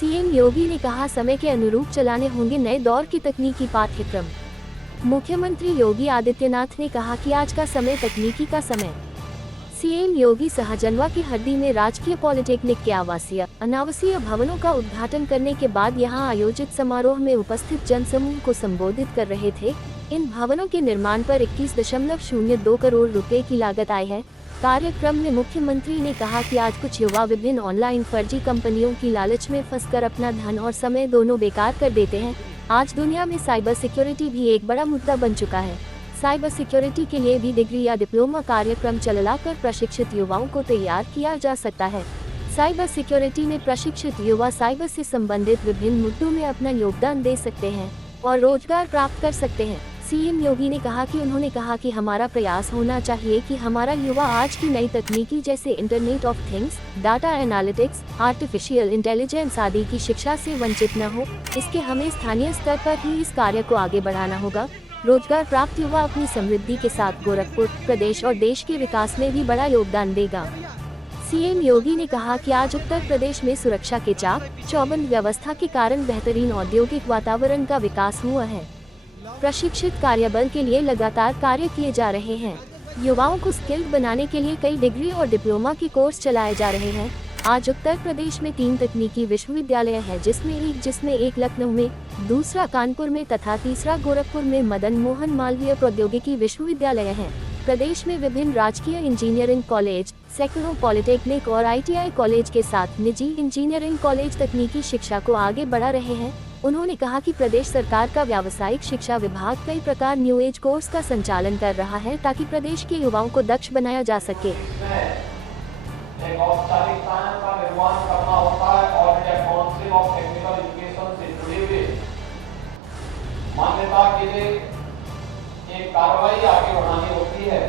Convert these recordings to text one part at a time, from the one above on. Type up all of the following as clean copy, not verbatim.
CM योगी ने कहा, समय के अनुरूप चलाने होंगे नए दौर की तकनीकी पाठ्यक्रम। मुख्यमंत्री योगी आदित्यनाथ ने कहा कि आज का समय तकनीकी का समय। सीएम योगी सहजनवा की हड्डी में राजकीय पॉलिटेक्निक के आवासीय अनावासीय भवनों का उद्घाटन करने के बाद यहां आयोजित समारोह में उपस्थित जनसमूह को संबोधित कर रहे थे। इन भवनों के निर्माण पर 21.02 करोड़ रुपए की लागत आई है। कार्यक्रम में मुख्यमंत्री ने कहा कि आज कुछ युवा विभिन्न ऑनलाइन फर्जी कंपनियों की लालच में फंसकर अपना धन और समय दोनों बेकार कर देते हैं। आज दुनिया में साइबर सिक्योरिटी भी एक बड़ा मुद्दा बन चुका है। साइबर सिक्योरिटी के लिए भी डिग्री या डिप्लोमा कार्यक्रम चलाकर प्रशिक्षित युवाओं को तैयार किया जा सकता है। साइबर सिक्योरिटी में प्रशिक्षित युवा साइबर से संबंधित विभिन्न मुद्दों में अपना योगदान दे सकते हैं और रोजगार प्राप्त कर सकते हैं। सीएम योगी ने कहा कि उन्होंने कहा कि हमारा प्रयास होना चाहिए कि हमारा युवा आज की नई तकनीकी जैसे internet of things, data analytics, artificial intelligence आदि की शिक्षा से वंचित न हो। इसके हमें स्थानीय स्तर पर ही इस कार्य को आगे बढ़ाना होगा। रोजगार प्राप्त युवा अपनी समृद्धि के साथ गोरखपुर, प्रदेश और देश के विकास में भी बड़ा योगदान देगा। सीएम योगी ने कहा कि आज उत्तर प्रदेश में सुरक्षा के चाक चौबंद व्यवस्था के कारण बेहतरीन औद्योगिक वातावरण का विकास हुआ है। प्रशिक्षित कार्यबल के लिए लगातार कार्य किए जा रहे हैं। युवाओं को स्किल्ड बनाने के लिए कई डिग्री और डिप्लोमा के कोर्स चलाए जा रहे हैं। आज उत्तर प्रदेश में 3 तकनीकी विश्वविद्यालय हैं, जिसमें एक लखनऊ में, दूसरा कानपुर में तथा तीसरा गोरखपुर में मदन मोहन मालवीय प्रौद्योगिकी विश्वविद्यालय हैं। प्रदेश में विभिन्न राजकीय इंजीनियरिंग कॉलेज, सैकड़ों पॉलिटेक्निक और आईटीआई कॉलेज के साथ निजी इंजीनियरिंग कॉलेज तकनीकी शिक्षा को आगे बढ़ा रहे हैं। उन्होंने कहा कि प्रदेश सरकार का व्यावसायिक शिक्षा विभाग कई प्रकार न्यू एज कोर्स का संचालन कर रहा है ताकि प्रदेश के युवाओं को दक्ष बनाया जा सके। एक औपचारिक का निर्माण करना होता है और काउंसिल ऑफ टेक्निकल एजुकेशन से जुड़े हुए मान्यता के लिए एक कार्रवाई आगे बढ़ानी होती है।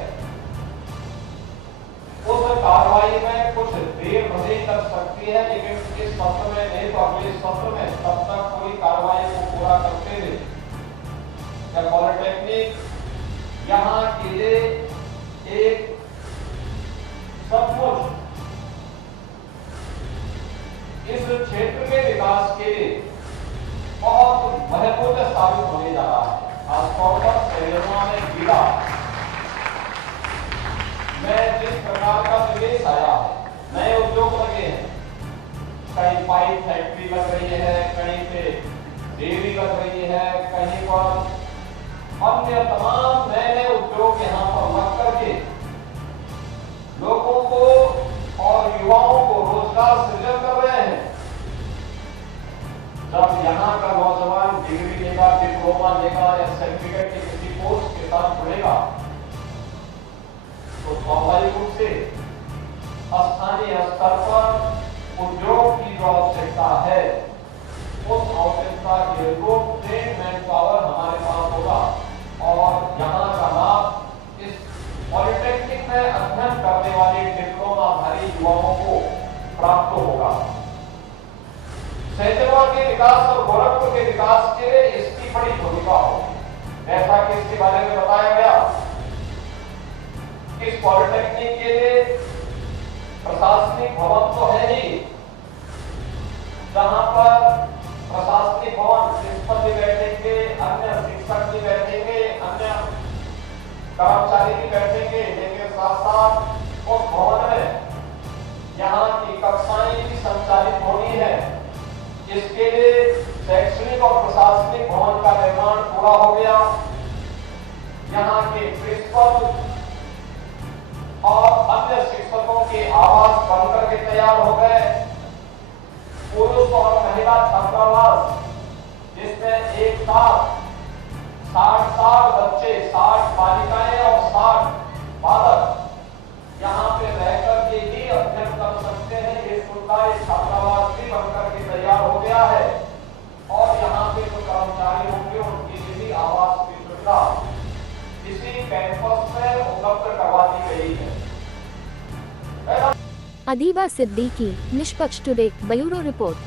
उस कार्रवाई में कुछ देर भले कर सकती है, लेकिन इस सत्र में नहीं तो अगले सत्र में तब तक कोई कार्रवाई को पूरा करते हुए पॉलिटेक्निक यहाँ के लिए एक सचमुच इस क्षेत्र के विकास के लिए बहुत महत्वपूर्ण साबित होने जा रहा है। खासतौर पर शहरों में जिला में जिस प्रकार का निवेश आया है, नए उद्योग लगे हैं, कहीं पाइप फैक्ट्री लग रही है, कहीं पे डेयरी लग रही है, कहीं पर अन्य तमाम नए नए उद्योग यहाँ पर लग करके लोगों को और युवाओं को रोजगार सृजन कर रहे हैं। जब यहाँ का नौजवान डिग्री लेगा, डिप्लोमा लेगा या सर्टिफिकेट के किसी कोर्स के साथ जुड़ेगा तो स्वाभाविक रूप से स्थानीय स्तर पर उद्योग की जो आवश्यकता है उस आवश्यकता के अनुरूप ट्रेन मैन पावर हमारे पास होगा और यहाँ का लाभ इस पॉलिटेक्निक में अध्ययन करने वाले डिप्लोमाधारी युवाओं को प्राप्त होगा। सहजनवा के विकास और गोरखपुर के विकास के लिए इसकी बड़ी भूमिका होगी। जैसा कि इसके बारे में बताया गया, इस पॉलिटेक्निक के लिए प्रशासनिक भवन तो है ही, जहां पर प्रशासनिक भवन प्रिंसिपल भी बैठेंगे, अन्य शिक्षक भी बैठेंगे, अन्य कर्मचारी भी बैठेंगे, लेकिन साथ साथ उस भवन में यहाँ की कक्षाएं भी संचालित होनी है। इसके लिए शैक्षणिक और प्रशासनिक भवन का निर्माण पूरा हो गया। यहाँ के प्रिंसिपल और अन्य शिक्षकों के आवास बनकर के तैयार हो गए। पुरुष और महिला छात्रावास जिसमें एक साथ 60 बच्चे, 60 बालिकाएं और 60 बालक यहाँ पे रहकर के ही अध्ययन कर सकते हैं। ये सुविधा छात्रावास भी बनकर के तैयार हो गया है और यहाँ पे जो कर्मचारी होंगे उनकी भी आवास की सुविधा इसी कैंपस में उपलब्ध करवा दी गई है। अदीबा सिद्दीकी, निष्पक्ष टुडे, ब्यूरो रिपोर्ट।